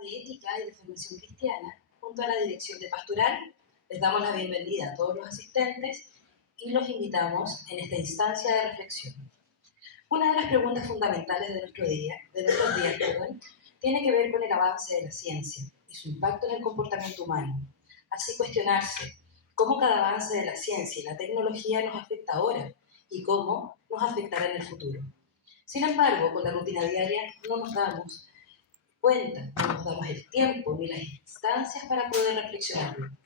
de Ética y de Formación Cristiana, junto a la Dirección de Pastoral, les damos la bienvenida a todos los asistentes y los invitamos en esta instancia de reflexión. Una de las preguntas fundamentales de nuestros días, tiene que ver con el avance de la ciencia y su impacto en el comportamiento humano. Así cuestionarse cómo cada avance de la ciencia y la tecnología nos afecta ahora y cómo nos afectará en el futuro. Sin embargo, con la rutina diaria no nos damos cuenta, no nos damos el tiempo ni las instancias para poder reflexionarlo.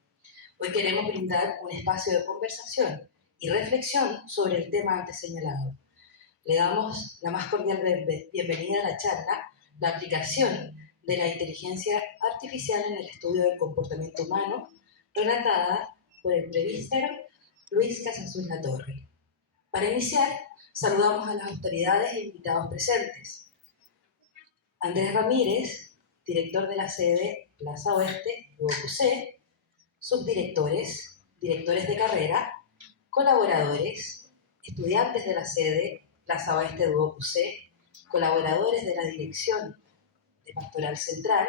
Hoy queremos brindar un espacio de conversación y reflexión sobre el tema antes señalado. Le damos la más cordial bienvenida a la charla, la aplicación de la inteligencia artificial en el estudio del comportamiento humano, relatada por el presbítero Luis Casasus Latorre. Para iniciar, saludamos a las autoridades e invitados presentes. Andrés Ramírez, director de la sede Plaza Oeste, UOQC, subdirectores, directores de carrera, colaboradores, estudiantes de la sede Plaza Oeste de UOQC, colaboradores de la Dirección de Pastoral Central,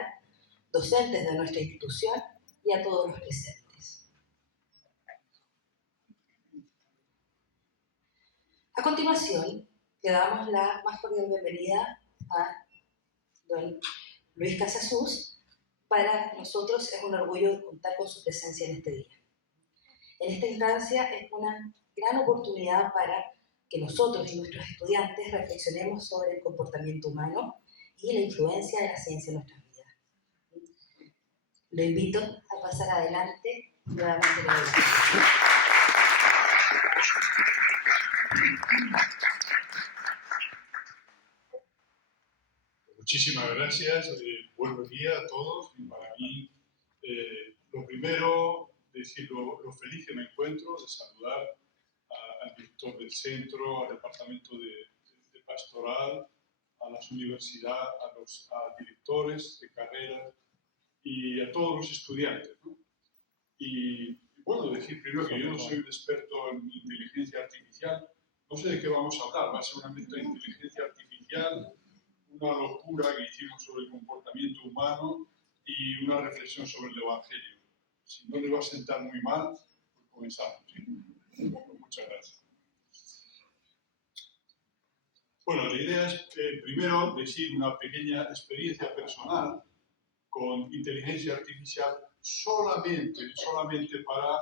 docentes de nuestra institución y a todos los presentes. A continuación, le damos la más cordial bienvenida a don Luis Casasus. Para nosotros es un orgullo contar con su presencia en este día. En esta instancia es una gran oportunidad para que nosotros y nuestros estudiantes reflexionemos sobre el comportamiento humano y la influencia de la ciencia en nuestras vidas. Lo invito a pasar adelante nuevamente. Muchísimas gracias, buenos días a todos. Y para mí, lo primero, decir lo feliz que me encuentro de saludar al director del centro, al departamento de pastoral, a las universidades, a los directores de carreras y a todos los estudiantes, ¿no? Y bueno, decir primero que yo no soy un experto en inteligencia artificial, no sé de qué vamos a hablar, va a ser una meta de inteligencia artificial, una locura que hicimos sobre el comportamiento humano y una reflexión sobre el Evangelio. Si no le va a sentar muy mal, pues comenzamos. ¿Sí? Muchas gracias. Bueno, la idea es primero decir una pequeña experiencia personal con inteligencia artificial solamente para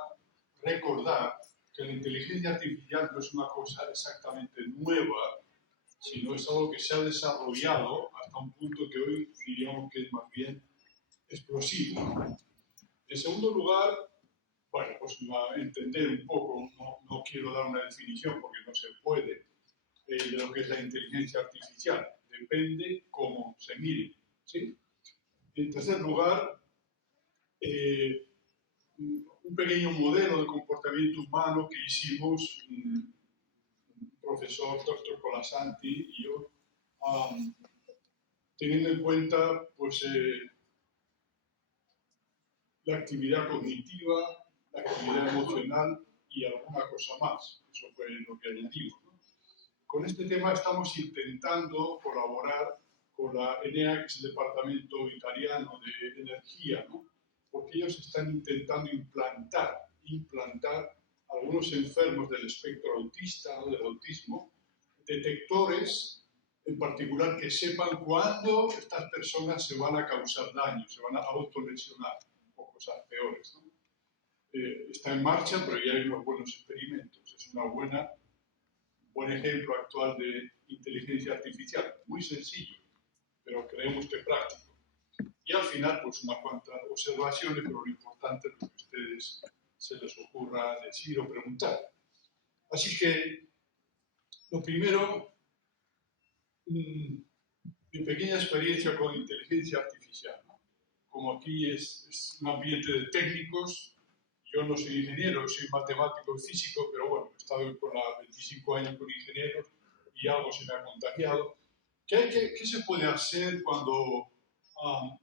recordar que la inteligencia artificial no es una cosa exactamente nueva, sino es algo que se ha desarrollado hasta un punto que hoy diríamos que es más bien explosivo. En segundo lugar, bueno, pues entender un poco, no quiero dar una definición porque no se puede, de lo que es la inteligencia artificial. Depende cómo se mire, ¿sí? En tercer lugar, un pequeño modelo de comportamiento humano que hicimos un profesor, doctor Colasanti y yo, teniendo en cuenta pues, la actividad cognitiva, la actividad emocional y alguna cosa más. Eso fue lo que añadimos, ¿no? Con este tema estamos intentando colaborar con la ENEA, que es el Departamento Italiano de Energía, ¿no? Porque ellos están intentando implantar a algunos enfermos del espectro autista, ¿no? Del autismo, detectores en particular que sepan cuándo estas personas se van a causar daño, se van a autolesionar o cosas peores, ¿no? Está en marcha, pero ya hay unos buenos experimentos. Es un buen ejemplo actual de inteligencia artificial, muy sencillo, pero creemos que práctico. Y al final, pues unas cuantas observaciones, pero lo importante es lo que a ustedes se les ocurra decir o preguntar. Así que, lo primero, mi pequeña experiencia con inteligencia artificial, ¿no? Como aquí es un ambiente de técnicos, yo no soy ingeniero, soy matemático y físico, pero bueno, he estado con 25 años con ingenieros y algo se me ha contagiado. ¿Qué se puede hacer cuando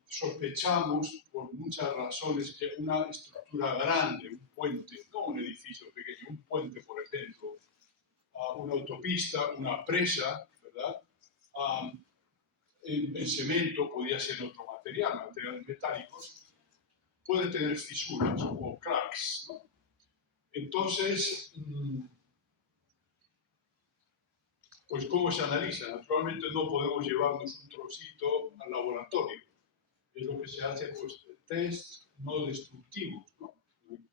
sospechamos, por muchas razones, que una estructura grande, un puente, no un edificio pequeño, un puente, por ejemplo, una autopista, una presa, ¿verdad? En cemento, podía ser otro material, materiales metálicos, puede tener fisuras o cracks, ¿no? Entonces, pues ¿cómo se analiza? Naturalmente no podemos llevarnos un trocito al laboratorio. Es lo que se hace, pues, test no destructivos, ¿no?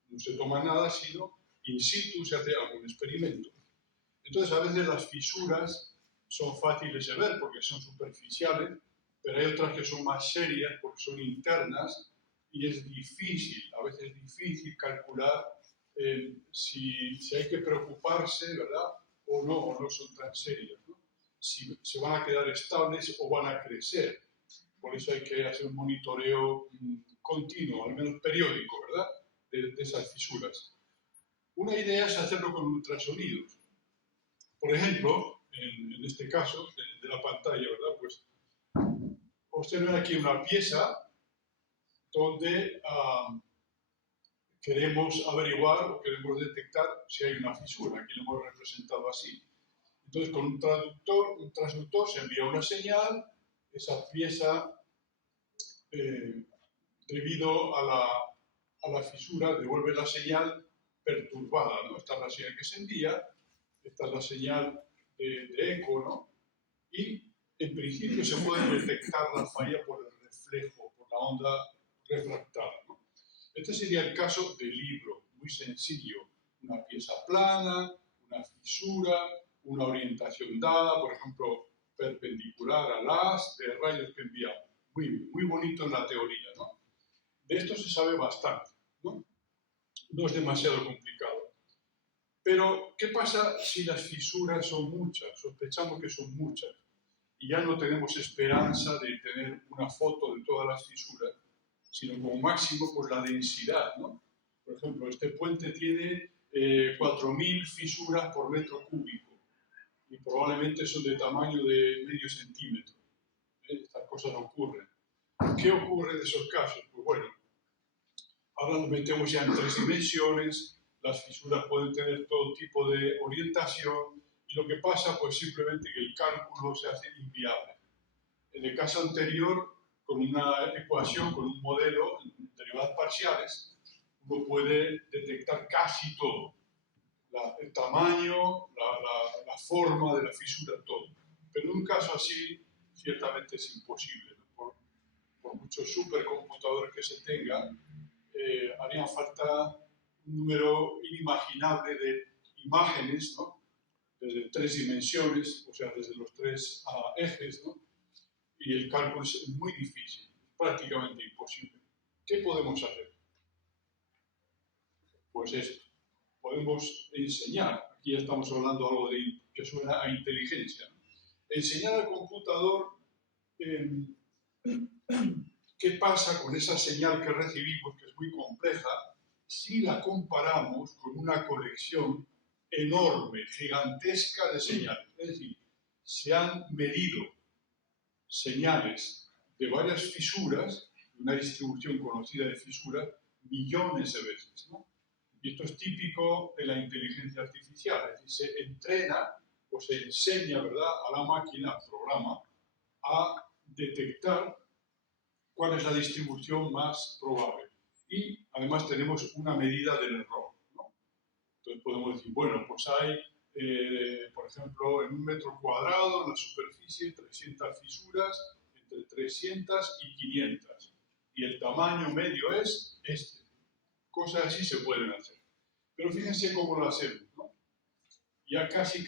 No se toma nada, sino in situ se hace algún experimento. Entonces, a veces las fisuras son fáciles de ver porque son superficiales, pero hay otras que son más serias porque son internas y es difícil, a veces difícil calcular si hay que preocuparse, ¿verdad? O no son tan serias, ¿no? Si se van a quedar estables o van a crecer. Por eso hay que hacer un monitoreo continuo, al menos periódico, ¿verdad? De esas fisuras. Una idea es hacerlo con ultrasonidos. Por ejemplo, en este caso de la pantalla, ¿verdad? Pues observen aquí una pieza donde queremos averiguar o queremos detectar si hay una fisura. Aquí lo hemos representado así. Entonces, con un transductor se envía una señal, esa pieza, debido a la fisura, devuelve la señal perturbada, ¿no? Esta es la señal que se envía, esta es la señal de eco, ¿no? Y en principio se puede detectar la falla por el reflejo, por la onda refractada, ¿no? Este sería el caso del libro, muy sencillo. Una pieza plana, una fisura, una orientación dada, por ejemplo, perpendicular al haz de rayos que enviamos. Muy bonito en la teoría, ¿no? De esto se sabe bastante, ¿no? No es demasiado complicado. Pero, ¿qué pasa si las fisuras son muchas? Sospechamos que son muchas. Y ya no tenemos esperanza de tener una foto de todas las fisuras, sino como máximo por la densidad, ¿no? Por ejemplo, este puente tiene 4.000 fisuras por metro cúbico y probablemente son de tamaño de medio centímetro. Estas cosas ocurren. ¿Qué ocurre en esos casos? Pues bueno, ahora nos metemos ya en 3 dimensiones, las fisuras pueden tener todo tipo de orientación y lo que pasa pues simplemente que el cálculo se hace inviable. En el caso anterior, con una ecuación, con un modelo de derivadas parciales, uno puede detectar casi todo. El tamaño, la forma de la fisura, todo. Pero en un caso así, ciertamente es imposible, ¿no? Por muchos supercomputadores que se tengan, harían falta un número inimaginable de imágenes, ¿no? Desde 3 dimensiones, o sea, desde los 3 ejes, ¿no? Y el cálculo es muy difícil, prácticamente imposible. ¿Qué podemos hacer? Pues esto. Podemos enseñar, aquí ya estamos hablando algo que suena a inteligencia, ¿no? Enseñar al computador qué pasa con esa señal que recibimos, que es muy compleja, si la comparamos con una colección enorme, gigantesca de señales. Es decir, se han medido señales de varias fisuras, una distribución conocida de fisuras, millones de veces, ¿no? Y esto es típico de la inteligencia artificial, es decir, se entrena o se enseña, ¿verdad?, a la máquina, al programa, a detectar cuál es la distribución más probable. Y además tenemos una medida del error, ¿no? Entonces podemos decir, bueno, pues hay, por ejemplo, en un metro cuadrado, en la superficie, 300 fisuras, entre 300 y 500. Y el tamaño medio es este. Cosas así se pueden hacer. Pero fíjense cómo lo hacemos, ¿no? Ya casi,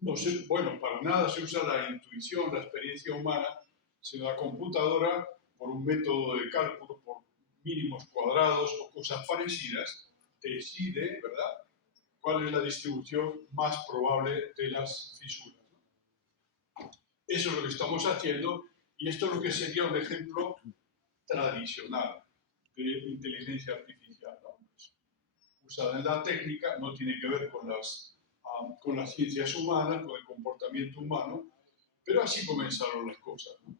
no sé, bueno, para nada se usa la intuición, la experiencia humana, sino la computadora, por un método de cálculo, por mínimos cuadrados o cosas parecidas, decide, ¿verdad?, cuál es la distribución más probable de las fisuras, ¿no? Eso es lo que estamos haciendo y esto es lo que sería un ejemplo tradicional de inteligencia artificial, ¿no? Pues, usada en la técnica, no tiene que ver con las ciencias humanas, con el comportamiento humano, pero así comenzaron las cosas, ¿no?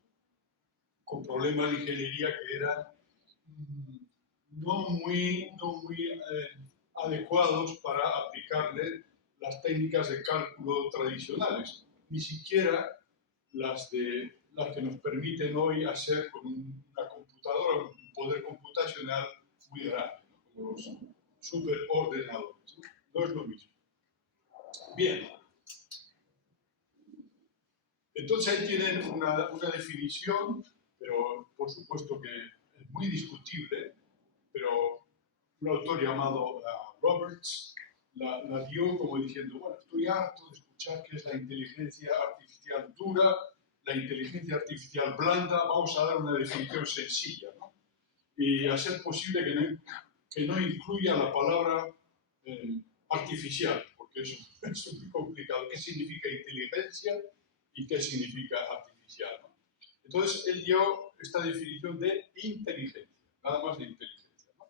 Con problemas de ingeniería que eran no muy adecuados para aplicarle las técnicas de cálculo tradicionales, ni siquiera las de las que nos permiten hoy hacer con una computadora un poder computacional muy grande, ¿no? Como los superordenadores, ¿no? No es lo mismo. Bien. Entonces ahí tienen una definición, pero por supuesto que es muy discutible, pero un autor llamado Roberts la dio como diciendo, bueno, estoy harto de escuchar qué es la inteligencia artificial dura, la inteligencia artificial blanda, vamos a dar una definición sencilla, ¿no? Y a ser posible que no incluya la palabra artificial, porque eso es muy complicado. ¿Qué significa inteligencia y qué significa artificial, ¿no? Entonces, él dio esta definición de inteligencia, nada más de inteligencia, ¿no?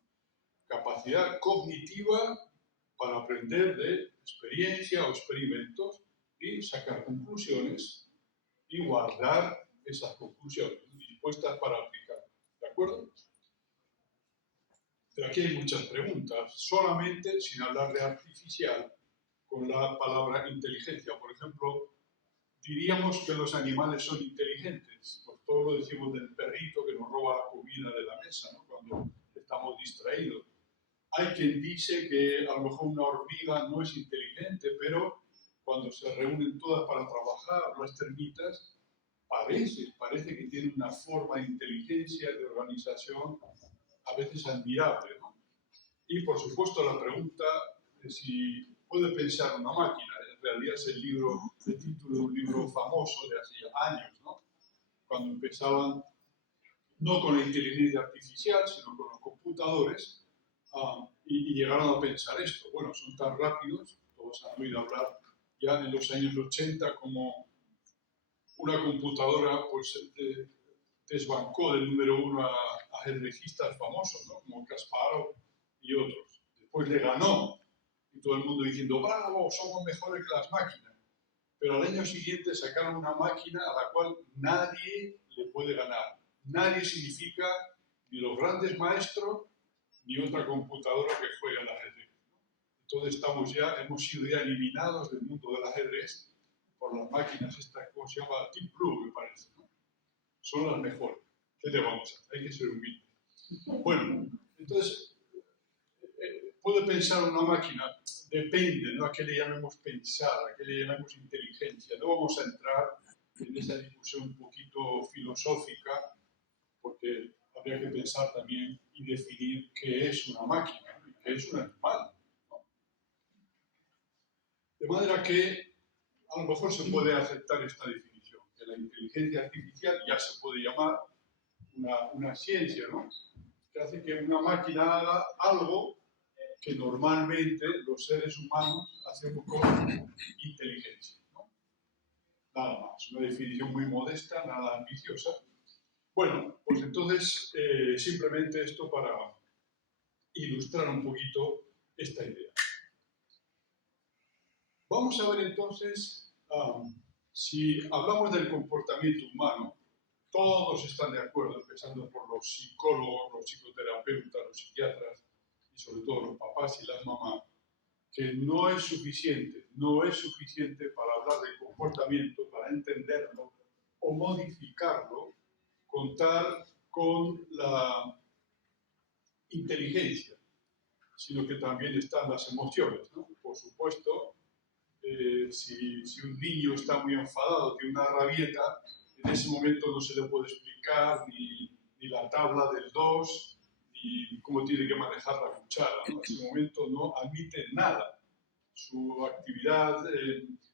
Capacidad cognitiva para aprender de experiencia o experimentos y sacar conclusiones y guardar esas conclusiones dispuestas para aplicar. ¿De acuerdo? Pero aquí hay muchas preguntas, solamente sin hablar de artificial, con la palabra inteligencia. Por ejemplo, diríamos que los animales son inteligentes. Pues todo lo decimos del perrito que nos roba la comida de la mesa, ¿no? Cuando estamos distraídos. Hay quien dice que a lo mejor una hormiga no es inteligente, pero cuando se reúnen todas para trabajar, las termitas, parece que tienen una forma de inteligencia, de organización, a veces admirable, ¿no? Y por supuesto la pregunta de si puede pensar una máquina, en realidad es el título de un libro famoso de hace años, ¿no? Cuando empezaban no con la inteligencia artificial, sino con los computadores, y llegaron a pensar esto. Bueno, son tan rápidos, todos han oído hablar ya en los años 80 como una computadora pues, desbancó del número uno a ajedrecistas famosos, ¿no? Como Kasparov y otros. Después le ganó, y todo el mundo diciendo, bravo, somos mejores que las máquinas. Pero al año siguiente sacaron una máquina a la cual nadie le puede ganar. Nadie significa ni los grandes maestros, ni otra computadora que juegue al ajedrez. Entonces hemos sido ya eliminados del mundo del ajedrez por las máquinas estas, ¿cómo se llama? Deep Blue, me parece, ¿no? Son las mejores. ¿Qué le vamos a hacer? Hay que ser humilde. Bueno, entonces, puede pensar una máquina, depende, ¿no? A qué le llamemos pensar, a qué le llamemos inteligencia. No vamos a entrar en esa discusión un poquito filosófica, porque habría que pensar también y definir qué es una máquina, ¿no? Y qué es un animal, ¿no? De manera que a lo mejor se puede aceptar esta definición, que la inteligencia artificial ya se puede llamar una ciencia, ¿no? Que hace que una máquina haga algo que normalmente los seres humanos hacemos con inteligencia, ¿no? Nada más, una definición muy modesta, nada ambiciosa. Bueno, pues entonces simplemente esto para ilustrar un poquito esta idea. Vamos a ver entonces, si hablamos del comportamiento humano, todos están de acuerdo, empezando por los psicólogos, los psicoterapeutas, los psiquiatras y sobre todo los papás y las mamás, que no es suficiente para hablar de comportamiento, para entenderlo o modificarlo, contar con la inteligencia, sino que también están las emociones, ¿no? Por supuesto, si un niño está muy enfadado, tiene una rabieta, en ese momento no se le puede explicar ni la tabla del 2, ni cómo tiene que manejar la cuchara, ¿no? En ese momento no admite nada. Su actividad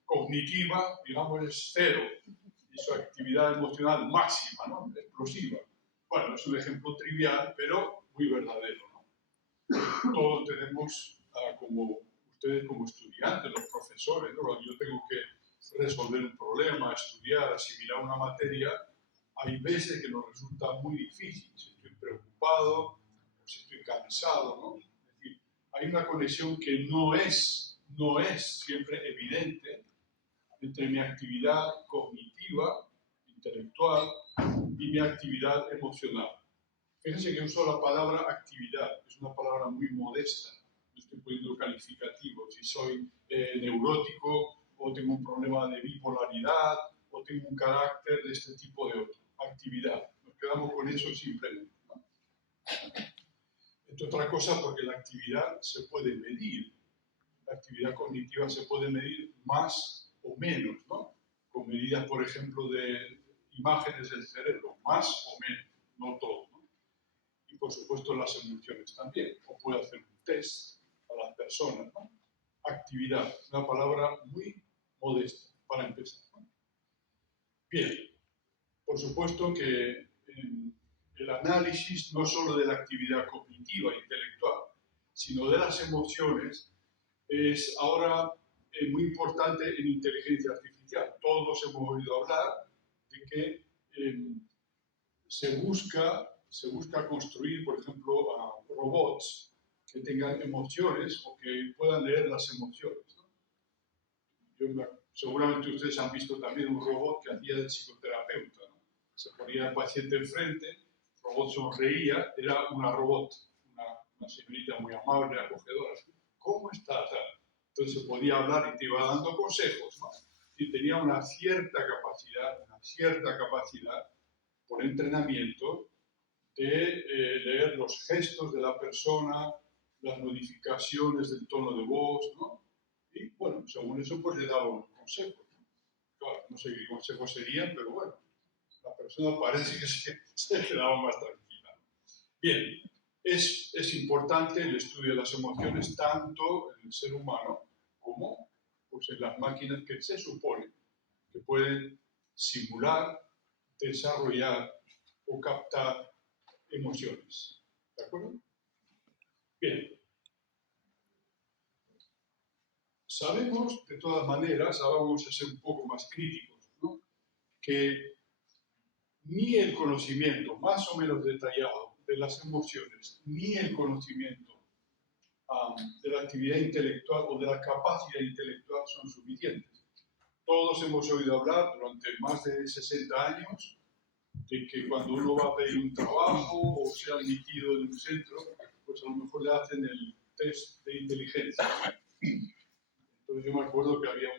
cognitiva, digamos, es cero, y su actividad emocional máxima, ¿no? Explosiva. Bueno, es un ejemplo trivial, pero muy verdadero, ¿no? Todos tenemos, como ustedes como estudiantes, los profesores, ¿no? Cuando yo tengo que resolver un problema, estudiar, asimilar una materia, hay veces que nos resulta muy difícil, si estoy preocupado, o si estoy cansado, ¿no? Es decir, hay una conexión que no es siempre evidente entre mi actividad cognitiva, intelectual, y mi actividad emocional. Fíjense que uso la palabra actividad, es una palabra muy modesta, no estoy poniendo calificativo, si soy neurótico, o tengo un problema de bipolaridad, o o tengo un carácter de este tipo de otro. Actividad. Nos quedamos con eso simplemente, ¿no? Esto es otra cosa porque la actividad se puede medir. La actividad cognitiva se puede medir más o menos, ¿no? Con medidas, por ejemplo, de imágenes del cerebro, más o menos, no todo, ¿no? Y por supuesto las emociones también, o puede hacer un test a las personas, ¿no? Actividad, una palabra muy modesta para empezar, ¿no? Bien, por supuesto que el análisis no solo de la actividad cognitiva e intelectual, sino de las emociones, es ahora muy importante en inteligencia artificial. Todos hemos oído hablar de que se busca construir, por ejemplo, robots que tengan emociones o que puedan leer las emociones, ¿no? Seguramente ustedes han visto también un robot que hacía de psicoterapeuta, ¿no? Se ponía el paciente enfrente, el robot sonreía, era una robot, una señorita muy amable, acogedora. ¿Cómo está? Entonces se podía hablar y te iba dando consejos, ¿no? Y tenía una cierta capacidad por entrenamiento de leer los gestos de la persona, las modificaciones del tono de voz, ¿no? Y bueno, según eso pues le daba unos consejos, ¿no? Claro, no sé qué consejos serían, pero bueno, la persona parece que se quedaba más tranquila. Bien, es importante el estudio de las emociones tanto en el ser humano como pues, en las máquinas que se supone que pueden simular, desarrollar o captar emociones. ¿De acuerdo? Bien. Sabemos, de todas maneras, ahora vamos a ser un poco más críticos, ¿no? Que ni el conocimiento más o menos detallado de las emociones, ni el conocimiento de la actividad intelectual o de la capacidad intelectual son suficientes. Todos hemos oído hablar durante más de 60 años de que cuando uno va a pedir un trabajo o se ha admitido en un centro, pues a lo mejor le hacen el test de inteligencia. Entonces yo me acuerdo que había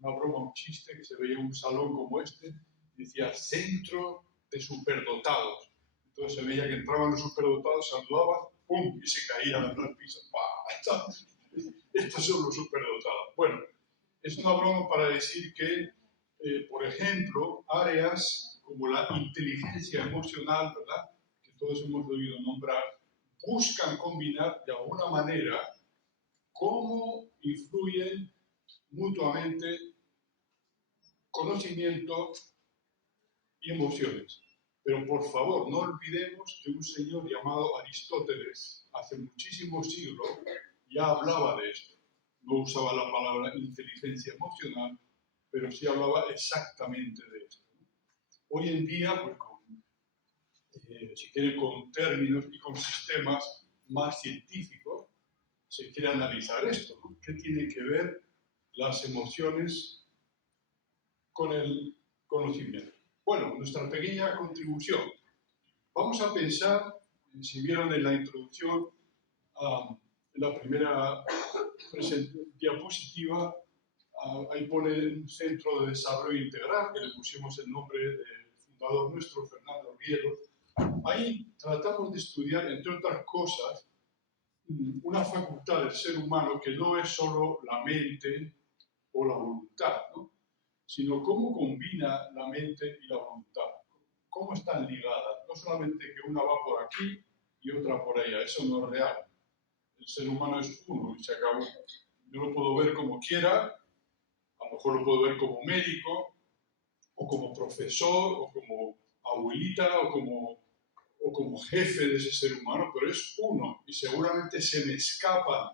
una broma, un chiste, que se veía en un salón como este, y decía centro de superdotados. Entonces se veía que entraban los superdotados, saludaban, ¡pum! Y se caían al piso. ¡Pah! Estos son los superdotados. Bueno, es una broma para decir que, por ejemplo, áreas como la inteligencia emocional, ¿verdad?, que todos hemos oído nombrar, buscan combinar de alguna manera cómo influyen mutuamente conocimiento y emociones. Pero por favor, no olvidemos que un señor llamado Aristóteles, hace muchísimos siglos, ya hablaba de esto. No usaba la palabra inteligencia emocional, pero sí hablaba exactamente de esto. Hoy en día, pues si quieren, con términos y con sistemas más científicos, se quiere analizar esto, ¿no? ¿Qué tiene que ver las emociones con el conocimiento? Bueno, nuestra pequeña contribución. Vamos a pensar, si vieron en la introducción, en la primera diapositiva, ahí pone un centro de desarrollo integral, que le pusimos el nombre del fundador nuestro, Fernando Rielo. Ahí tratamos de estudiar, entre otras cosas, una facultad del ser humano que no es solo la mente o la voluntad, ¿no?, sino cómo combina la mente y la voluntad, cómo están ligadas. No solamente que una va por aquí y otra por allá, eso no es real. El ser humano es uno y se acabó. Yo lo puedo ver como quiera, a lo mejor lo puedo ver como médico, o como profesor, o como abuelita, o como jefe de ese ser humano, pero es uno y seguramente se me escapan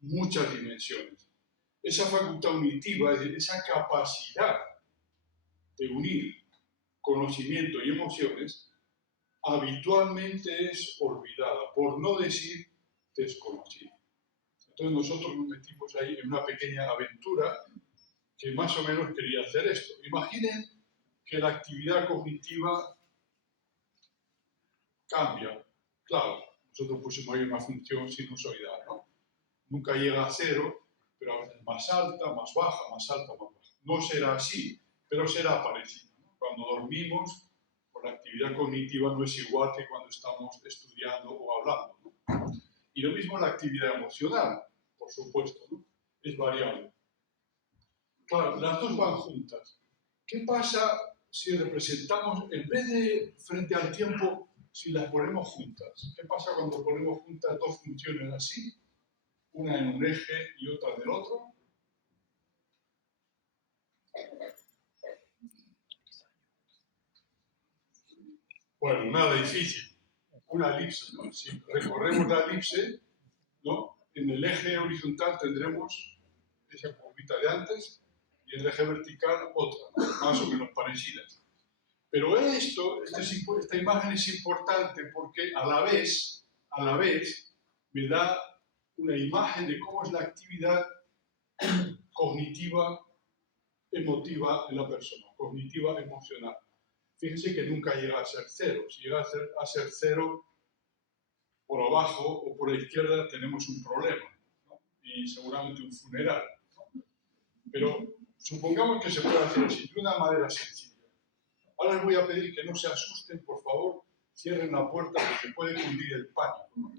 muchas dimensiones. Esa facultad unitiva, esa capacidad de unir conocimiento y emociones, habitualmente es olvidada, por no decir desconocida. Entonces nosotros nos metimos ahí en una pequeña aventura que más o menos quería hacer esto. Imaginen que la actividad cognitiva cambia. Claro, nosotros pusimos ahí una función sinusoidal, ¿no? Nunca llega a cero, pero a veces más alta, más baja, más alta, más baja. No será así pero será parecida, ¿no? Cuando dormimos, pues la actividad cognitiva no es igual que cuando estamos estudiando o hablando, ¿no? Y lo mismo la actividad emocional, por supuesto, ¿no? Es variable. Claro, las dos van juntas. ¿Qué pasa si representamos, en vez de frente al tiempo, si las ponemos juntas? ¿Qué pasa cuando ponemos juntas dos funciones así? Una en un eje y otra en el otro. Bueno, nada difícil. Una elipse, ¿no? Si recorremos la elipse, ¿no? En el eje horizontal tendremos esa curvita de antes y en el eje vertical otra, ¿no? Más o menos parecidas. Pero esta imagen es importante porque a la vez me da una imagen de cómo es la actividad cognitiva, emotiva en la persona, cognitiva, emocional. Fíjense que nunca llega a ser cero. Si llega a ser cero, por abajo o por la izquierda tenemos un problema, ¿no? Y seguramente un funeral, ¿no? Pero supongamos que se puede hacer así, de una manera sencilla. Ahora les voy a pedir que no se asusten, por favor, cierren la puerta porque puede cundir el pánico, ¿no?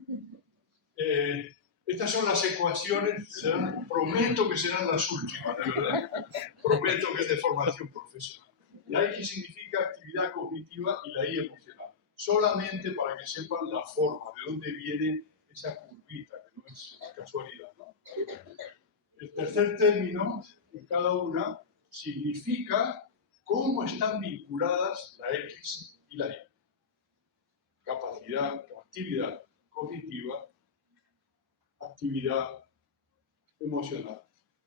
Estas son las ecuaciones, prometo que serán las últimas, de verdad. Prometo que es de formación profesional. La X significa actividad cognitiva y la Y emocional. Solamente para que sepan la forma, de dónde viene esa curvita, que no es casualidad, ¿no? El tercer término en cada una significa cómo están vinculadas la X y la Y. Capacidad o actividad cognitiva, actividad emocional.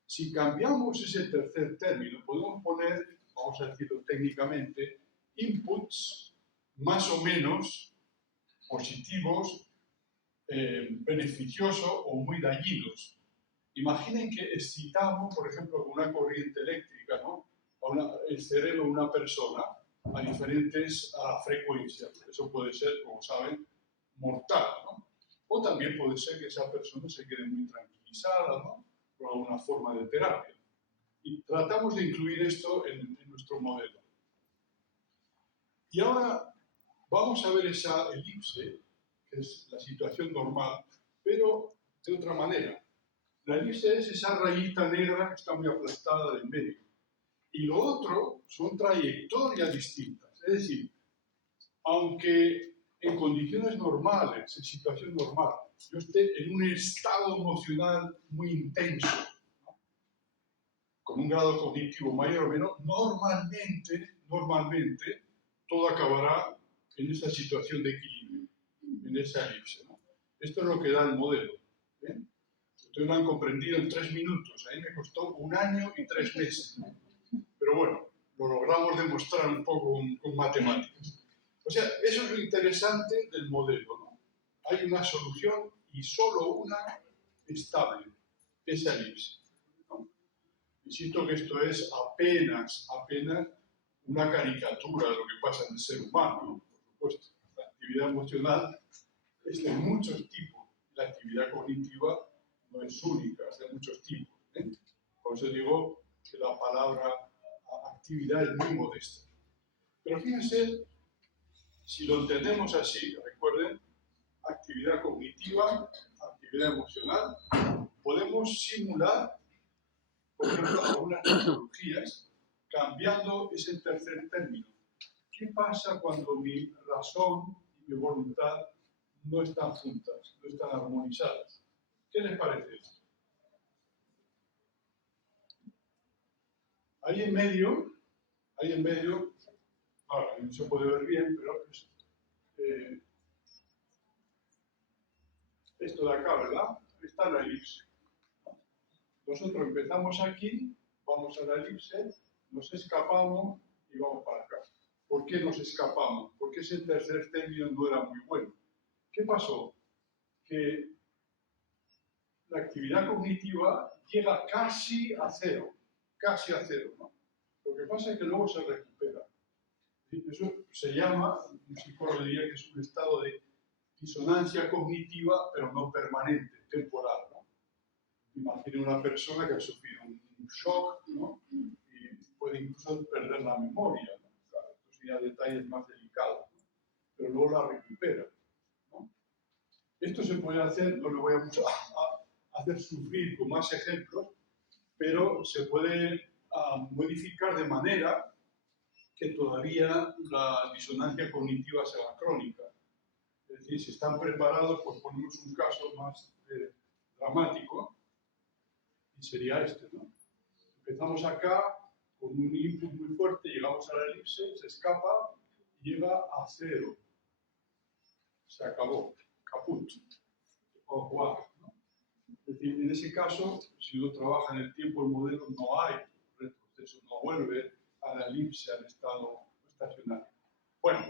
Si cambiamos ese tercer término, podemos poner, vamos a decirlo técnicamente, inputs más o menos positivos, beneficiosos o muy dañinos. Imaginen que excitamos, por ejemplo, con una corriente eléctrica, ¿no? El cerebro de una persona a diferentes frecuencias. Eso puede ser, como saben, mortal, ¿no? O también puede ser que esa persona se quede muy tranquilizada, ¿no? Con alguna forma de terapia. Y tratamos de incluir esto en nuestro modelo. Y ahora vamos a ver esa elipse, que es la situación normal, pero de otra manera. La elipse es esa rayita negra que está muy aplastada del medio. Y lo otro son trayectorias distintas. Es decir, aunque en condiciones normales, en situación normal, yo esté en un estado emocional muy intenso, ¿no? Con un grado cognitivo mayor o menor, normalmente, todo acabará en esa situación de equilibrio, en esa elipse, ¿no? Esto es lo que da el modelo. ¿Bien? Ustedes lo han comprendido en 3 minutos. A mí me costó 1 año y 3 meses, ¿no? Pero bueno, lo logramos demostrar un poco con matemáticas. O sea, eso es lo interesante del modelo, ¿no? Hay una solución y solo una estable, esa elipse, ¿no? Insisto que esto es apenas una caricatura de lo que pasa en el ser humano, ¿no? Por supuesto. La actividad emocional es de muchos tipos. La actividad cognitiva no es única, es de muchos tipos, ¿eh? Por eso digo que la palabra actividad es muy modesta. Pero fíjense, si lo entendemos así, recuerden, actividad cognitiva, actividad emocional, podemos simular, por ejemplo, algunas tecnologías, cambiando ese tercer término. ¿Qué pasa cuando mi razón y mi voluntad no están juntas, no están armonizadas? ¿Qué les parece esto? Ahí en medio, ahora no se puede ver bien, pero esto de acá, ¿verdad? Está la elipse. Nosotros empezamos aquí, vamos a la elipse, nos escapamos y vamos para acá. ¿Por qué nos escapamos? Porque ese tercer término no era muy bueno. ¿Qué pasó? Que la actividad cognitiva llega casi a cero, ¿no? Lo que pasa es que luego se recupera. Eso se llama, un psicólogo diría que es un estado de disonancia cognitiva, pero no permanente, temporal, ¿no? Imaginen una persona que ha sufrido un shock, ¿no? Y puede incluso perder la memoria, ¿no? Claro, estos serían detalles más delicados, ¿no? Pero luego la recupera, ¿no? Esto se puede hacer, no le voy a hacer sufrir con más ejemplos, pero se puede modificar de manera que todavía la disonancia cognitiva sea crónica. Es decir, si están preparados, pues ponemos un caso más dramático, y sería este, ¿no? Empezamos acá con un input muy fuerte, llegamos a la elipse, se escapa y llega a cero. Se acabó, caput, o guau, ¿no? Es decir, en ese caso, si uno trabaja en el tiempo, el modelo no hay retroceso, no vuelve a la elipse, al estado estacionario. Bueno,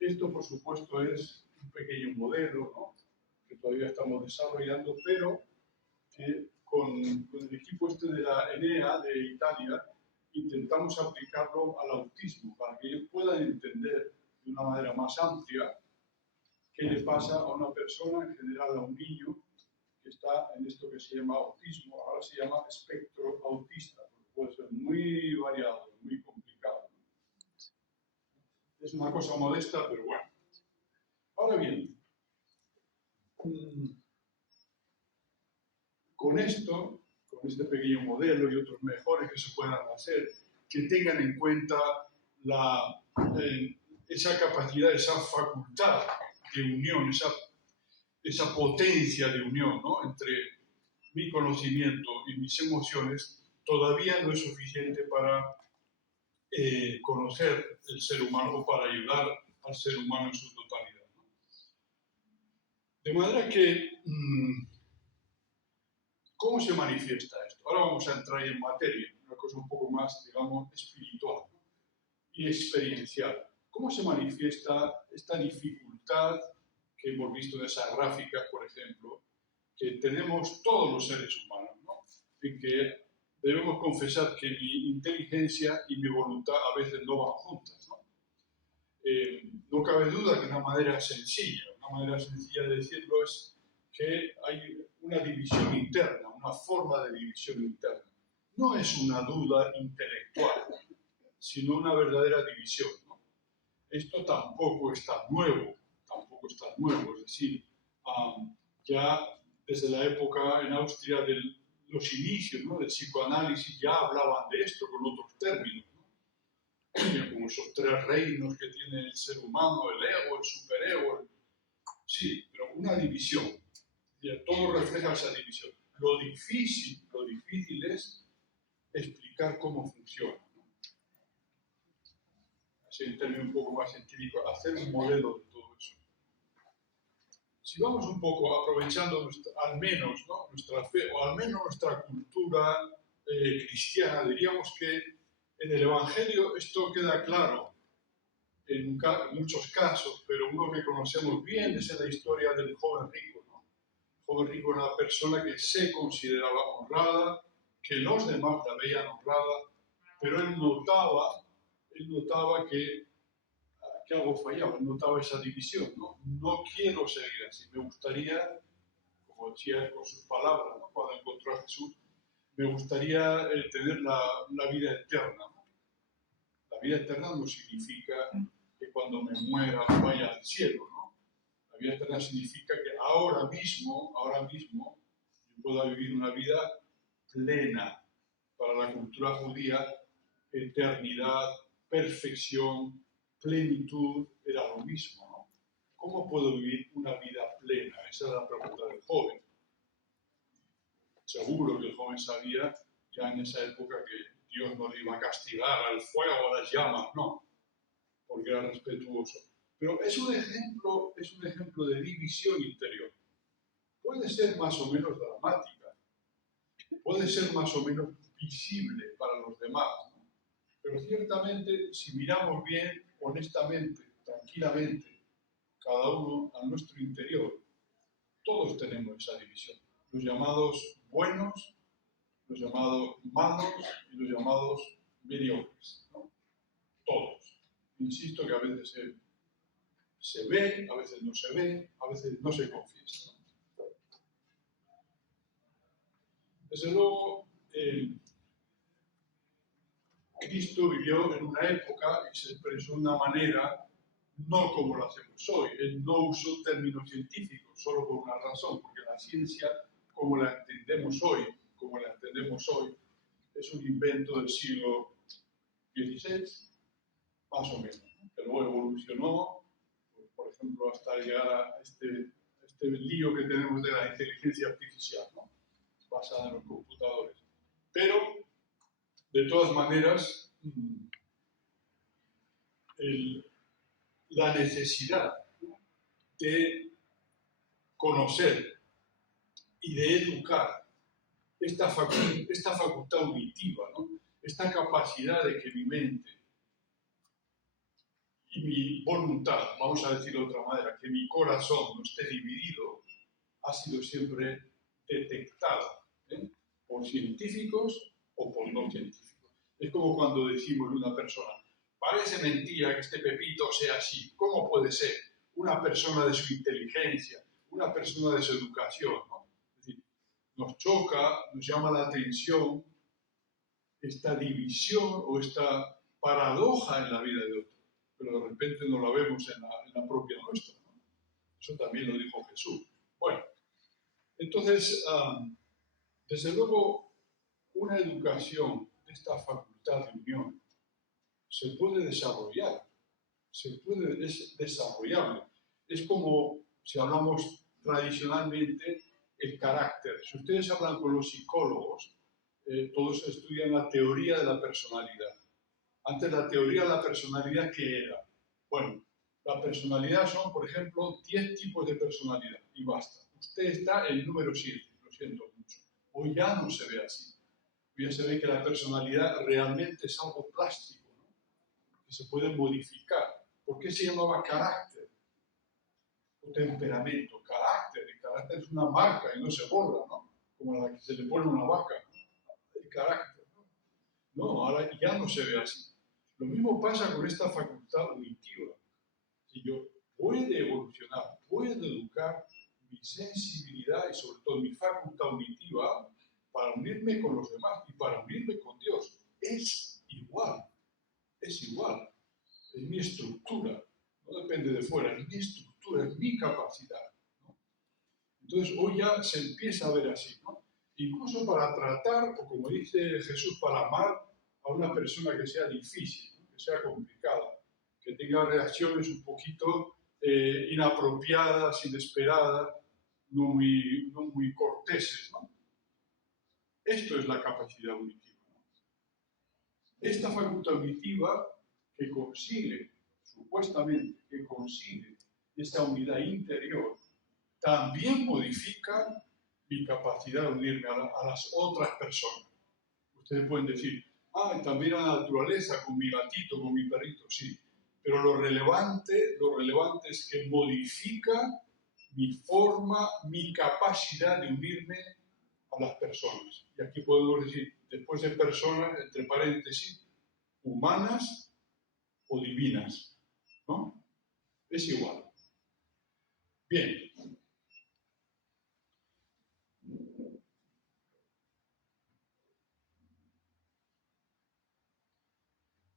esto por supuesto es un pequeño modelo, ¿no? Que todavía estamos desarrollando, pero que con el equipo este de la ENEA de Italia intentamos aplicarlo al autismo para que ellos puedan entender de una manera más amplia qué le pasa a una persona, en general a un niño que está en esto que se llama autismo, ahora se llama espectro autista, porque puede ser muy variado, muy complicado. Es una cosa modesta, pero bueno. Ahora bien, con esto, con este pequeño modelo y otros mejores que se puedan hacer, que tengan en cuenta esa capacidad, esa facultad de unión, esa potencia de unión, ¿no? Entre mi conocimiento y mis emociones, todavía no es suficiente para conocer el ser humano o para ayudar al ser humano en su totalidad, ¿no? De manera que, ¿cómo se manifiesta esto? Ahora vamos a entrar en materia, una cosa un poco más, digamos, espiritual, ¿no? Y experiencial. ¿Cómo se manifiesta esta dificultad que hemos visto en esas gráficas, por ejemplo, que tenemos todos los seres humanos, ¿no? En que debemos confesar que mi inteligencia y mi voluntad a veces no van juntas, ¿no? No cabe duda que una manera sencilla de decirlo es que hay una división interna, una forma de división interna. No es una duda intelectual, sino una verdadera división, ¿no? Esto tampoco está nuevo, es decir, ya desde la época en Austria de los inicios, ¿no?, del psicoanálisis ya hablaban de esto con otros términos, ¿no? Como esos tres reinos que tiene el ser humano, el ego, el superego. Sí, pero una división. Todo refleja esa división. Lo difícil es explicar cómo funciona, ¿no? Así en términos un poco más científicos, hacer un modelo de todo eso. Si vamos un poco aprovechando al menos, ¿no?, nuestra fe, o al menos nuestra cultura cristiana, diríamos que en el Evangelio esto queda claro en muchos casos, pero uno que conocemos bien es la historia del joven rico, ¿no? El joven rico era una persona que se consideraba honrada, que los demás la veían honrada, pero él notaba que algo fallaba, notaba esa división, ¿no? No quiero seguir así, me gustaría, como decía con sus palabras, ¿no?, cuando encontró a Jesús, me gustaría tener la vida eterna, ¿no? La vida eterna no significa que cuando me muera vaya al cielo, ¿no? La vida eterna significa que ahora mismo yo pueda vivir una vida plena. Para la cultura judía, eternidad, perfección, plenitud era lo mismo, ¿no? ¿Cómo puedo vivir una vida plena? Esa es la pregunta del joven. Seguro que el joven sabía ya en esa época que Dios no le iba a castigar al fuego o a las llamas, no, porque era respetuoso. Pero es un ejemplo de división interior. Puede ser más o menos dramática, puede ser más o menos visible para los demás, ¿no? Pero ciertamente, si miramos bien, honestamente, tranquilamente, cada uno a nuestro interior, todos tenemos esa división. Los llamados buenos, los llamados malos y los llamados mediocres, ¿no? Todos. Insisto que a veces se ve, a veces no se ve, a veces no se confiesa, ¿no? Desde luego, Cristo vivió en una época y se expresó de una manera no como lo hacemos hoy. Él no usó términos científicos, solo por una razón, porque la ciencia, como la entendemos hoy, es un invento del siglo XVI, más o menos, ¿no? Que luego evolucionó, pues, por ejemplo, hasta llegar a este lío que tenemos de la inteligencia artificial, ¿no? Basada en los computadores. Pero, de todas maneras, la necesidad de conocer y de educar esta facultad auditiva, ¿no? Esta capacidad de que mi mente y mi voluntad, vamos a decirlo de otra manera, que mi corazón no esté dividido, ha sido siempre detectada, ¿eh? Por científicos o por no científicos. Es como cuando decimos de una persona, parece mentira que este Pepito sea así. ¿Cómo puede ser? Una persona de su inteligencia, una persona de su educación, ¿no? Es decir, nos choca, nos llama la atención esta división o esta paradoja en la vida de otro, pero de repente no la vemos en la propia nuestra, ¿no? Eso también lo dijo Jesús. Bueno, entonces, desde luego, una educación de esta facultad de unión se puede desarrollar, es desarrollable. Es como si hablamos tradicionalmente el carácter. Si ustedes hablan con los psicólogos, todos estudian la teoría de la personalidad. Antes la teoría de la personalidad, ¿qué era? Bueno, la personalidad son, por ejemplo, 10 tipos de personalidad y basta. Usted está en el número 7, lo siento mucho. Hoy ya no se ve así. Hoy ya se ve que la personalidad realmente es algo plástico, ¿no? Que se puede modificar. ¿Por qué se llamaba carácter? O temperamento. Carácter. El carácter es una marca y no se borra, ¿no? Como la que se le pone a una vaca, ¿no? El carácter, ¿no? No, ahora ya no se ve así. Lo mismo pasa con esta facultad auditiva. Si yo puedo evolucionar, puedo educar mi sensibilidad y sobre todo mi facultad auditiva para unirme con los demás y para unirme con Dios. Es igual, es mi estructura, no depende de fuera, es mi estructura, es mi capacidad, ¿no? Entonces hoy ya se empieza a ver así, ¿no? Incluso para tratar, o como dice Jesús, para amar a una persona que sea difícil, ¿no? Que sea complicada, que tenga reacciones un poquito inapropiadas, inesperadas, no muy corteses, ¿no? Esto es la capacidad auditiva, ¿no? Esta facultad auditiva que consigue, supuestamente, que consigue esta unidad interior, también modifica mi capacidad de unirme a las otras personas. Ustedes pueden decir, también a la naturaleza, con mi gatito, con mi perrito, sí. Pero lo relevante es que modifica mi forma, mi capacidad de unirme a las personas. Y aquí podemos decir, después de personas, entre paréntesis, humanas o divinas, ¿no? Es igual. Bien.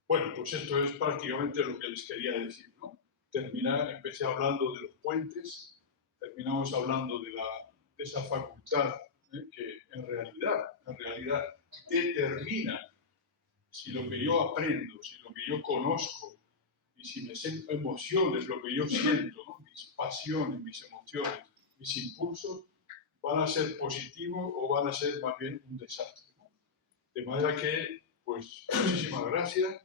Bueno, pues esto es prácticamente lo que les quería decir, ¿no? Empecé hablando de los puentes, terminamos hablando de esa facultad, que en realidad determina si lo que yo aprendo, si lo que yo conozco, y si me siento emociones, lo que yo siento, ¿no? Mis pasiones, mis emociones, mis impulsos, van a ser positivos o van a ser más bien un desastre, ¿no? De manera que, pues, muchísimas gracias.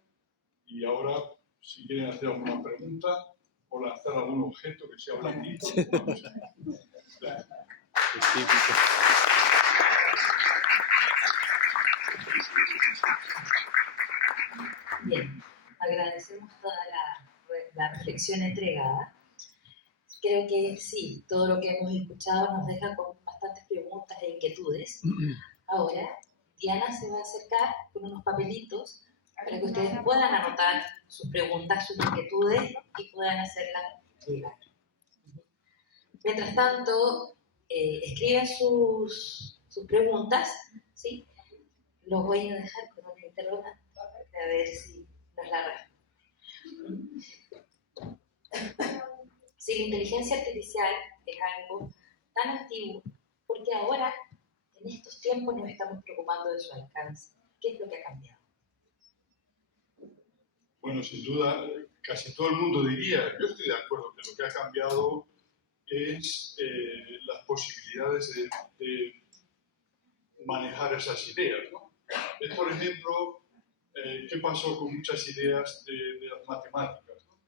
Y ahora, si quieren hacer alguna pregunta o lanzar algún objeto que sea blandito, vamos a ver. Bien, agradecemos toda la reflexión entregada. Creo que sí, todo lo que hemos escuchado nos deja con bastantes preguntas e inquietudes. Ahora, Diana se va a acercar con unos papelitos para que ustedes puedan anotar sus preguntas, sus inquietudes y puedan hacerlas llegar. Mientras tanto, escriben sus preguntas, ¿sí? Los voy a dejar con una interrogante. para ver si nos la responde. Si la inteligencia artificial es algo tan antiguo, ¿por qué ahora, en estos tiempos, nos estamos preocupando de su alcance? ¿Qué es lo que ha cambiado? Bueno, sin duda, casi todo el mundo diría, yo estoy de acuerdo, que lo que ha cambiado es las posibilidades de manejar esas ideas, ¿no? Es, por ejemplo, ¿qué pasó con muchas ideas de las matemáticas, ¿no?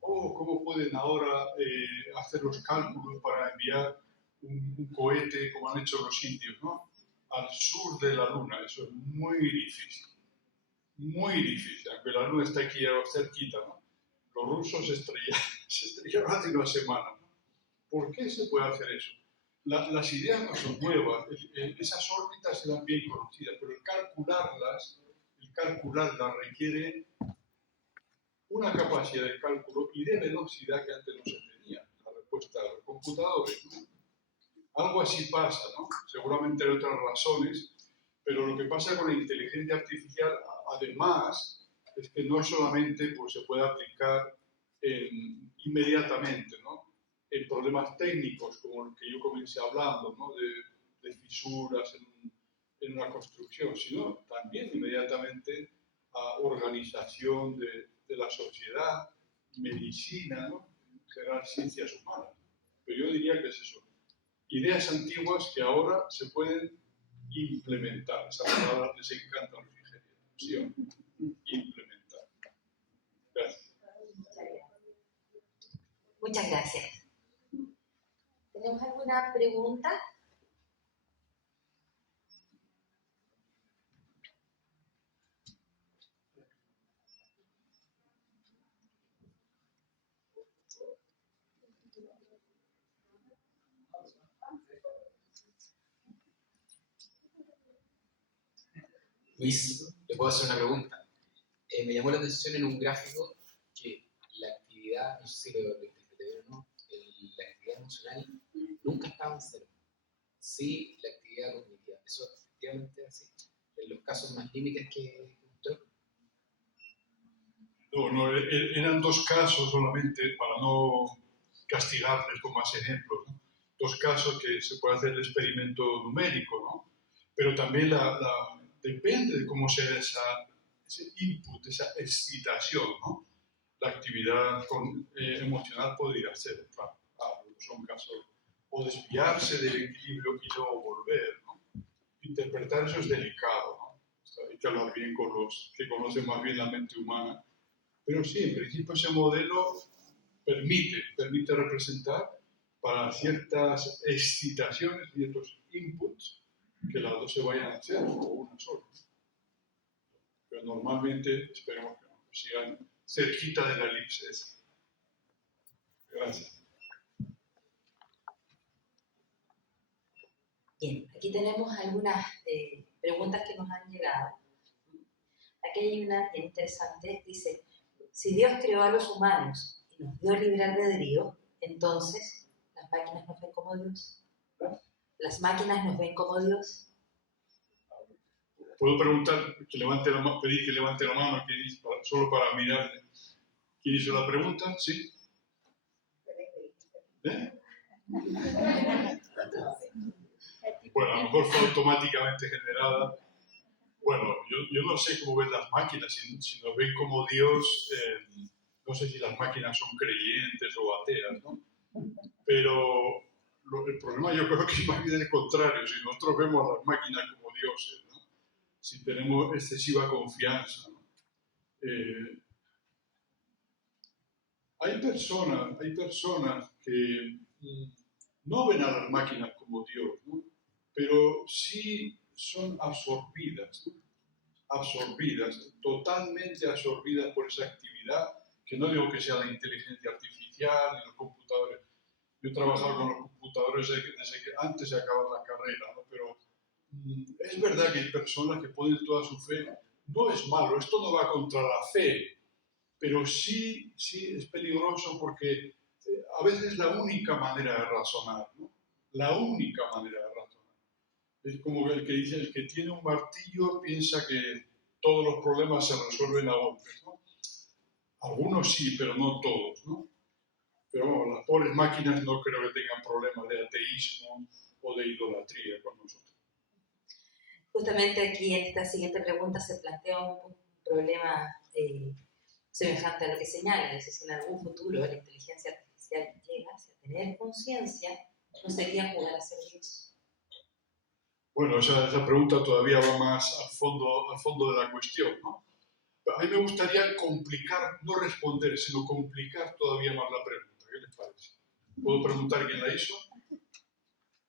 ¿Cómo pueden ahora hacer los cálculos para enviar un cohete, como han hecho los indios, ¿no?, al sur de la Luna? Eso es muy difícil, aunque la Luna está aquí cerquita, ¿no? Los rusos se estrellaron hace una semana, ¿no? ¿Por qué se puede hacer eso? Las ideas no son nuevas, esas órbitas eran bien conocidas, pero el calcularlas requiere una capacidad de cálculo y de velocidad que antes no se tenía, la respuesta de los computadores, ¿no? Algo así pasa, ¿no? Seguramente hay otras razones, pero lo que pasa con la inteligencia artificial, además, es que no solamente pues, se puede aplicar inmediatamente, ¿no?, en problemas técnicos, como el que yo comencé hablando, ¿no?, de fisuras en una construcción, sino también inmediatamente a organización de la sociedad, medicina, ¿no?, en general ciencias humanas. Pero yo diría que es eso. Ideas antiguas que ahora se pueden implementar. Esa palabra les encanta a los ingenieros. ¿Sí? Implementar. Gracias. Muchas gracias. ¿Tenemos alguna pregunta? Luis, le puedo hacer una pregunta. Me llamó la atención en un gráfico que la actividad, no sé si lo interpreté bien o no, la actividad emocional nunca estaba en cero. Sí, la actividad cognitiva. Eso efectivamente es así. En los casos más límites que mostró. No, eran dos casos solamente para no castigarles con más ejemplos, ¿no? Dos casos que se puede hacer el experimento numérico, ¿no? Pero también depende de cómo sea ese input, esa excitación, ¿no? La actividad emocional podría ser, claro, son casos, o desviarse del equilibrio y luego volver, ¿no? Interpretar eso es delicado, ¿no? Hay que hablar bien con los que conocen más bien la mente humana, pero sí, en principio ese modelo permite representar para ciertas excitaciones, ciertos inputs, que las dos se vayan a hacer, o una sola. Pero normalmente esperemos que no sigan cerquita de la elipse. Gracias. Bien, aquí tenemos algunas preguntas que nos han llegado. Aquí hay una interesante, dice, si Dios creó a los humanos y nos dio libre albedrío, entonces las máquinas nos ven como Dios. Las máquinas nos ven como Dios. ¿Puedo preguntar, pedir que levante la mano solo para mirar quién hizo la pregunta? ¿Sí? ¿Eh? Bueno, a lo mejor fue automáticamente generada. Bueno, yo no sé cómo ven las máquinas, si nos ven como Dios, no sé si las máquinas son creyentes o ateas, ¿no? Pero el problema yo creo que es más bien el contrario, si nosotros vemos a las máquinas como dioses, ¿no?, si tenemos excesiva confianza, ¿no? Hay personas que no ven a las máquinas como Dios, ¿no?, pero sí son absorbidas, ¿no?, totalmente absorbidas por esa actividad, que no digo que sea la inteligencia artificial ni los computadores. Yo he trabajado con los computadores desde que antes de acabar la carrera, ¿no?, pero es verdad que hay personas que ponen toda su fe. No es malo, esto no va contra la fe, pero sí es peligroso porque a veces es la única manera de razonar, ¿no? La única manera de razonar. Es como el que dice, el que tiene un martillo piensa que todos los problemas se resuelven a golpes, ¿no? Algunos sí, pero no todos, ¿no? Pero bueno, las pobres máquinas no creo que tengan problemas de ateísmo o de idolatría con nosotros. Justamente aquí en esta siguiente pregunta se plantea un problema semejante a lo que señala, es decir, si en algún futuro la inteligencia artificial llegase a tener conciencia, ¿no sería jugar a ser Dios? Bueno, esa pregunta todavía va más al fondo de la cuestión, ¿no? A mí me gustaría complicar, no responder, sino complicar todavía más la pregunta. ¿Qué les parece? ¿Puedo preguntar quién la hizo?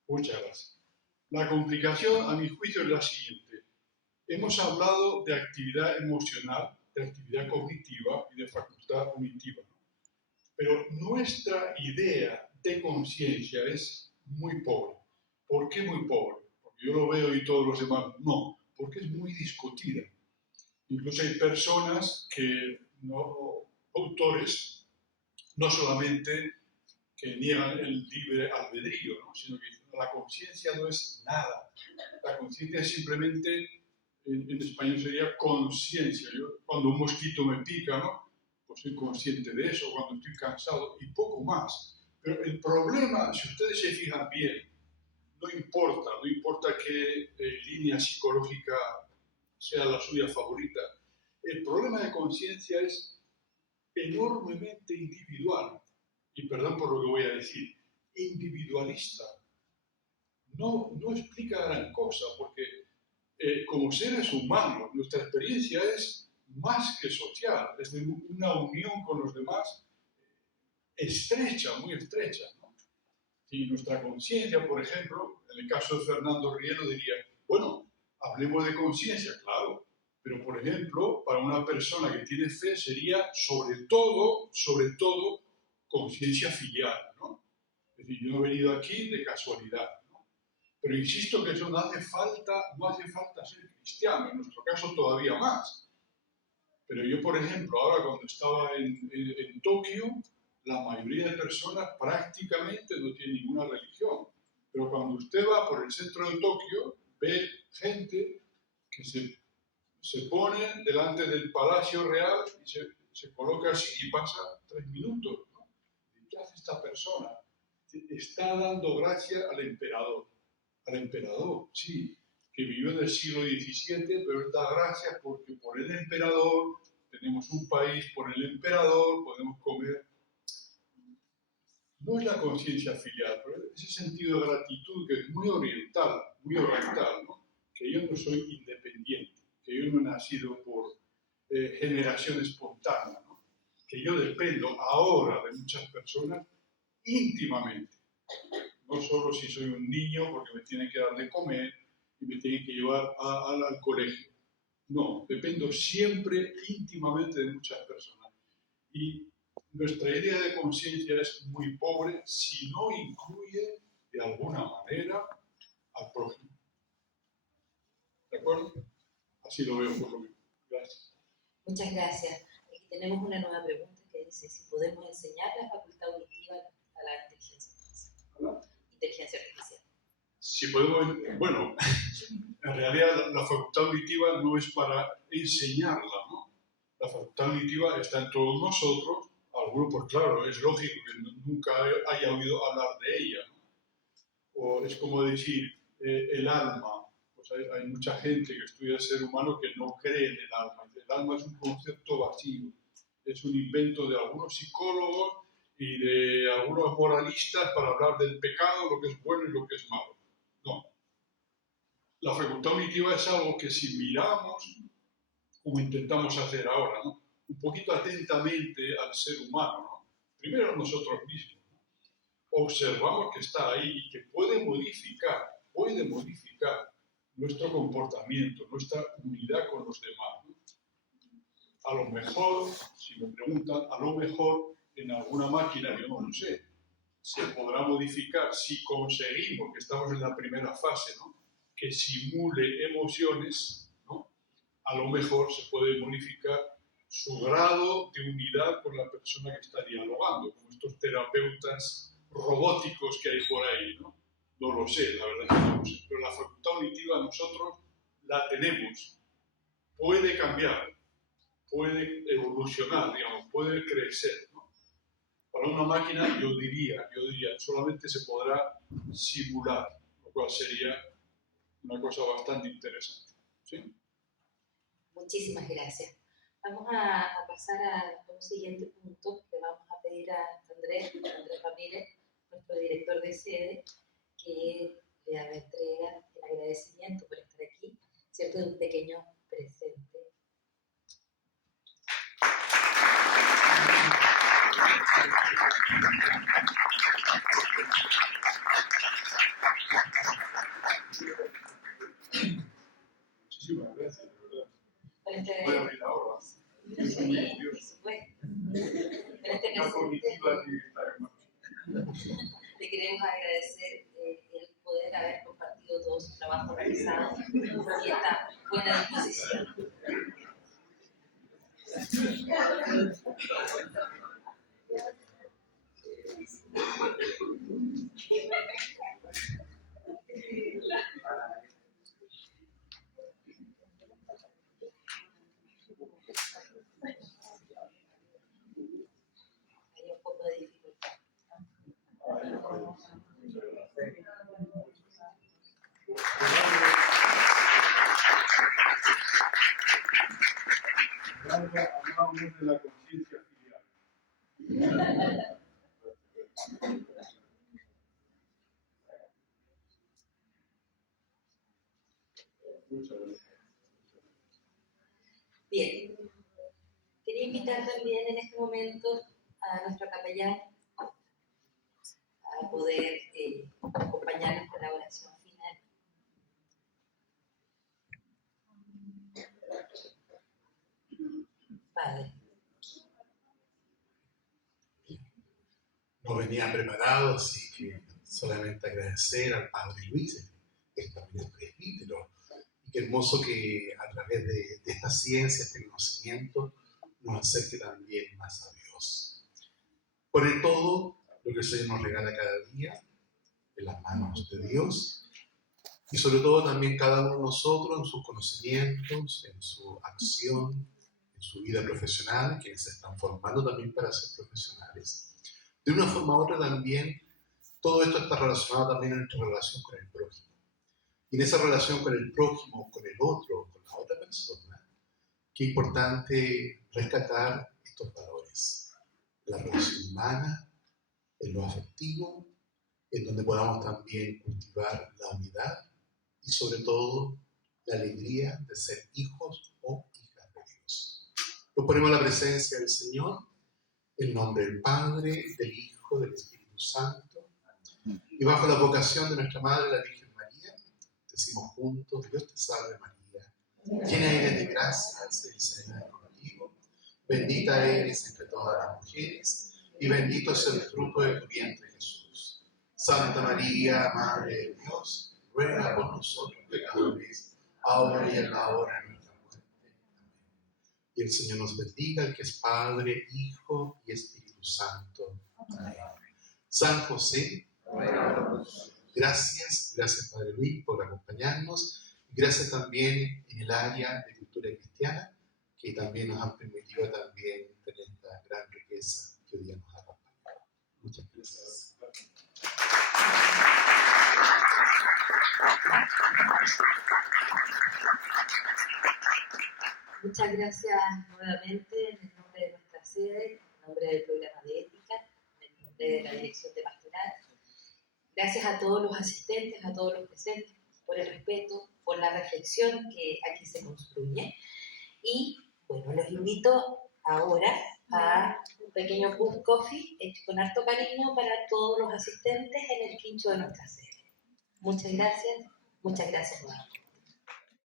Muchas gracias. La complicación, a mi juicio, es la siguiente. Hemos hablado de actividad emocional, de actividad cognitiva y de facultad cognitiva, ¿no? Pero nuestra idea de conciencia es muy pobre. ¿Por qué muy pobre? Porque yo lo veo y todos los demás no, porque es muy discutida. Incluso hay personas autores, no solamente que niegan el libre albedrío, ¿no? Sino que la conciencia no es nada. La conciencia es simplemente, en español sería conciencia. Cuando un mosquito me pica, ¿no? Pues soy consciente de eso, cuando estoy cansado y poco más. Pero el problema, si ustedes se fijan bien, no importa qué línea psicológica sea la suya favorita. El problema de conciencia es enormemente individual. Y perdón por lo que voy a decir, individualista. No explica gran cosa, porque como seres humanos, nuestra experiencia es más que social, es de una unión con los demás estrecha, muy estrecha, ¿no? Y nuestra conciencia, por ejemplo, en el caso de Fernando Rielo diría, bueno, hablemos de conciencia, claro, pero por ejemplo, para una persona que tiene fe sería sobre todo, conciencia filial, ¿no? Es decir, yo no he venido aquí de casualidad, ¿no? Pero insisto que eso no hace falta ser cristiano, en nuestro caso todavía más. Pero yo, por ejemplo, ahora cuando estaba en Tokio, la mayoría de personas prácticamente no tienen ninguna religión. Pero cuando usted va por el centro de Tokio, ve gente que se pone delante del Palacio Real y se coloca así y pasa 3 minutos, ¿no? ¿Qué hace esta persona? Está dando gracia al emperador. Al emperador, sí, que vivió en el siglo XVII, pero él da gracias porque por el emperador tenemos un país, por el emperador podemos comer. No es la conciencia filial, pero ese sentido de gratitud que es muy oriental, ¿no? Que yo no soy independiente, que yo no he nacido por generación espontánea, ¿no? Que yo dependo ahora de muchas personas íntimamente. No solo si soy un niño porque me tienen que dar de comer y me tienen que llevar al colegio. No, dependo siempre íntimamente de muchas personas. Y nuestra idea de conciencia es muy pobre si no incluye de alguna manera al prójimo. ¿De acuerdo? Así lo veo por lo menos. Gracias. Muchas gracias. Aquí tenemos una nueva pregunta que dice si podemos enseñar la facultad auditiva a la inteligencia artificial. Si podemos, bueno, en realidad la facultad auditiva no es para enseñarla, ¿no? La facultad auditiva está en todos nosotros. Algunos, pues claro, es lógico que nunca haya oído hablar de ella, ¿no? O es como decir, el alma. Pues hay mucha gente que estudia el ser humano que no cree en el alma. El alma es un concepto vacío, es un invento de algunos psicólogos y de algunos moralistas para hablar del pecado, lo que es bueno y lo que es malo. No. La facultad auditiva es algo que si miramos, como intentamos hacer ahora, ¿no? Un poquito atentamente al ser humano, ¿no? Primero nosotros mismos, ¿no? Observamos que está ahí y que puede modificar nuestro comportamiento, nuestra unidad con los demás, ¿no? A lo mejor, si me preguntan, a lo mejor en alguna máquina, yo no lo sé, se podrá modificar si conseguimos, que estamos en la primera fase, ¿no? Que simule emociones, ¿no? A lo mejor se puede modificar su grado de unidad con la persona que está dialogando, como estos terapeutas robóticos que hay por ahí, ¿no? No lo sé, la verdad es que no lo sé, pero la facultad auditiva nosotros la tenemos puede cambiar, puede evolucionar, digamos, puede crecer, ¿no? Para una máquina yo diría, solamente se podrá simular, lo cual sería una cosa bastante interesante. ¿Sí? Muchísimas gracias. Vamos a pasar a un siguiente punto que vamos a pedir a Andrés Ramírez, nuestro director de sede, que le entrega el agradecimiento por estar aquí, ¿cierto? De un pequeño presente. Muchísimas gracias, de verdad. Voy Voy a abrir ahora. Sí, por supuesto. La cognitiva Le queremos agradecer el poder haber compartido todo su trabajo realizado y esta buena disposición. Hay un poco de dificultad. Hablamos de la conciencia filial. Muchas gracias. Bien. Quería invitar también en este momento a nuestro capellán a poder acompañarnos con la oración final. Padre. No venía preparado, así que solamente agradecer al Padre Luis, que también es presbítero, y qué hermoso que a través de esta ciencia, este conocimiento, nos acerque también más a Dios. Por el todo, lo que el Señor nos regala cada día, en las manos de Dios, y sobre todo también cada uno de nosotros en sus conocimientos, en su acción, en su vida profesional, quienes se están formando también para ser profesionales. De una forma u otra también, todo esto está relacionado también en nuestra relación con el prójimo. Y en esa relación con el prójimo, con el otro, con la otra persona, qué importante rescatar estos valores. La relación humana, en lo afectivo, en donde podamos también cultivar la unidad y sobre todo la alegría de ser hijos o hijas de Dios. Nos ponemos a la presencia del Señor, en el nombre del Padre, del Hijo, del Espíritu Santo, y bajo la vocación de nuestra Madre, la Virgen María, decimos juntos: Dios te salve María, llena eres de gracias, el Señor es contigo, bendita eres entre todas las mujeres, y bendito es el fruto de tu vientre, Jesús. Santa María, Madre de Dios, ruega por nosotros pecadores, ahora y en la hora de nuestra muerte. Amén. Y el Señor nos bendiga, el que es Padre, Hijo y Espíritu Santo. Amén. San José, gracias Padre Luis por acompañarnos, y gracias también en el área de cultura cristiana, que también nos han permitido también tener esta gran riqueza que hoy día nos ha acompañado. Muchas gracias. Muchas gracias nuevamente en el nombre de nuestra sede, en nombre del programa de ética, en el nombre de la dirección de pastoral. Gracias a todos los asistentes, a todos los presentes, por el respeto, por la reflexión que aquí se construye. Y bueno, los invito ahora a un pequeño cup coffee hecho con harto cariño para todos los asistentes en el quincho de nuestra sede. Muchas gracias nuevamente.